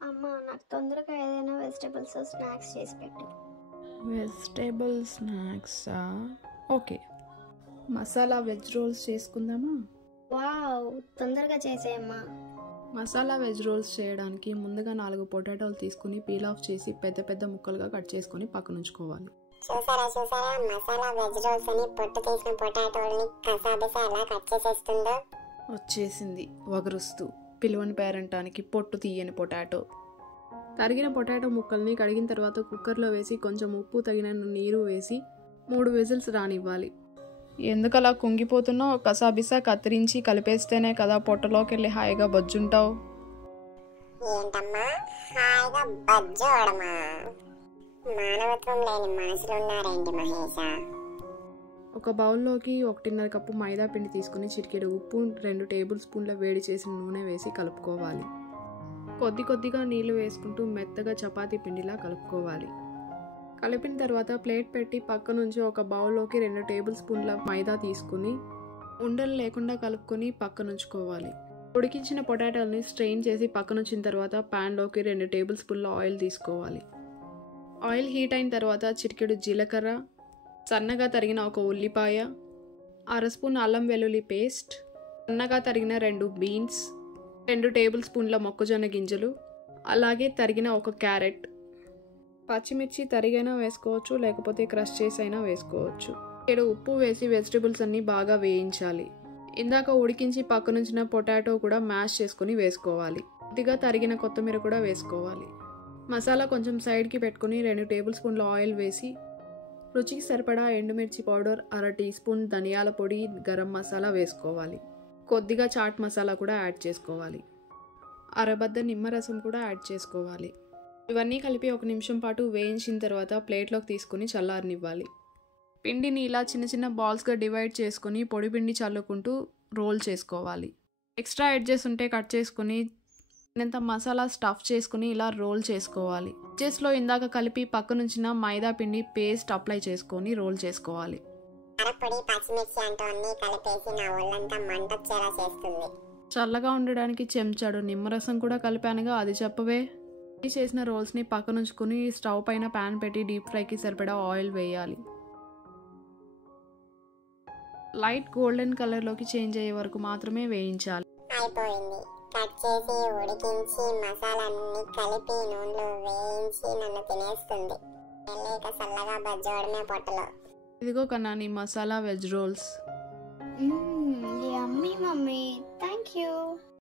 అమ్మ నాకు తొందరగా ఏదైనా వెజిటబుల్స్ స్నాక్స్ చేసి పెట్టు. వెజిటేబుల్ స్నాక్సా? ఓకే, మసాలా వెజ్ రోల్స్ చేసుకుందామా? వావ్, తొందరగా చేసేయమ్మా. మసాలా వెజ్ రోల్స్ చేయడానికి ముందుగా 4 పొటాటోలు తీసుకుని పీల్ ఆఫ్ చేసి పెద్ద పెద్ద ముక్కలుగా కట్ చేసుకొని పక్కన ఉంచుకోవాలి. చూసారా మసాలా వెజ్ రోల్స్ అని పొట్టు తీసిన పొటాటోల్ని కసాబిసా ఎలా కట్ చేసేస్తుందో. వచ్చేసింది వగరుస్తూ పిలువని పేరంటానికి పొట్టు తీయని పొటాటో. తరిగిన పొటాటో ముక్కల్ని కడిగిన తర్వాత కుక్కర్లో వేసి కొంచెం ఉప్పు తగినన్ని నీరు వేసి 3 విజిల్స్ రానివ్వాలి. ఎందుకలా కుంగిపోతున్నావు? కసాబిసా కత్తిరించి కలిపేస్తేనే కదా పొట్టలోకి వెళ్ళి హాయిగా బజ్జుంటావు. ఏంటమ్మా హాయిగా బజ్జోడమా? మానవత్వం లేని మనుషులున్నారేంటి మహేష? ఒక బౌల్లోకి 1.5 కప్పు మైదా పిండి తీసుకుని చిటికెడు ఉప్పు 2 టేబుల్ స్పూన్ల వేడి చేసిన నూనె వేసి కలుపుకోవాలి. కొద్ది కొద్దిగా నీళ్లు వేసుకుంటూ మెత్తగా చపాతీ పిండిలా కలుపుకోవాలి. కలిపిన తర్వాత ప్లేట్ పెట్టి పక్క నుంచి ఒక బౌల్లోకి 2 టేబుల్ స్పూన్ల మైదా తీసుకుని ఉండలు లేకుండా కలుపుకొని పక్కనుంచుకోవాలి. ఉడికించిన పొటాటోల్ని స్ట్రెయిన్ చేసి పక్కనుంచిన తర్వాత ప్యాన్లోకి 2 టేబుల్ స్పూన్ల ఆయిల్ తీసుకోవాలి. ఆయిల్ హీట్ అయిన తర్వాత చిటికెడు జీలకర్ర, సన్నగా తరిగిన ఒక ఉల్లిపాయ, 1/2 స్పూన్ అల్లం వెల్లుల్లి పేస్ట్, సన్నగా తరిగిన 2 బీన్స్, 2 టేబుల్ స్పూన్ల మొక్కజొన్న గింజలు, అలాగే తరిగిన ఒక క్యారెట్, పచ్చిమిర్చి తరిగైనా వేసుకోవచ్చు, లేకపోతే క్రష్ చేసైనా వేసుకోవచ్చు. ఇక్కడ ఉప్పు వేసి వెజిటబుల్స్ అన్నీ బాగా వేయించాలి. ఇందాక ఉడికించి పక్కనుంచిన పొటాటో కూడా మ్యాష్ చేసుకుని వేసుకోవాలి. కొద్దిగా తరిగిన కొత్తిమీర కూడా వేసుకోవాలి. మసాలా కొంచెం సైడ్కి పెట్టుకుని 2 టేబుల్ స్పూన్ల ఆయిల్ వేసి రుచికి సరిపడా ఎండుమిర్చి పౌడర్, 1/2 టీ స్పూన్ ధనియాల పొడి, గరం మసాలా వేసుకోవాలి. కొద్దిగా చాట్ మసాలా కూడా యాడ్ చేసుకోవాలి. అరబద్ద నిమ్మరసం కూడా యాడ్ చేసుకోవాలి. ఇవన్నీ కలిపి 1 నిమిషం పాటు వేయించిన తర్వాత ప్లేట్లోకి తీసుకుని చల్లారనివ్వాలి. పిండిని ఇలా చిన్న చిన్న బాల్స్గా డివైడ్ చేసుకుని పొడి పిండి చల్లుకుంటూ రోల్ చేసుకోవాలి. ఎక్స్ట్రా ఎడ్జెస్ ఉంటే కట్ చేసుకుని ఇంత మసాలా స్టఫ్ చేసుకుని ఇలా రోల్ చేసుకోవాలి. ఎడ్జెస్లో ఇందాక కలిపి పక్కనుంచిన మైదా పిండి పేస్ట్ అప్లై చేసుకొని రోల్ చేసుకోవాలి. కారపొడి, పచ్చిమిర్చి అంటూ అన్నీ కలిపేసి నా ఒళ్ళంతా మంటొచ్చేలా చేస్తుంది. చల్లగా ఉండడానికి చెంచాడు నిమ్మరసం కూడా కలిపానుగా, అది చెప్పవే. చేసిన రోల్స్ని పక్కనుంచుకుని స్టవ్ పైన ప్యాన్ పెట్టి డీప్ ఫ్రైకి సరిపడా ఆయిల్ వేయాలి. లైట్ గోల్డెన్ కలర్లోకి చేంజ్ అయ్యే వరకు మాత్రమే వేయించాలి. అయిపోయింది. కట్ చేసి ఉడికించి మసాలాన్ని కలిపి నూనెలో వేయించి నన్ను తినేస్తుంది. వెళ్ళేక చల్లగా బజ్జోడమే పొట్టలో. ఇదిగో కన్నా నీ masala veg roles. Yummy mummy, thank you.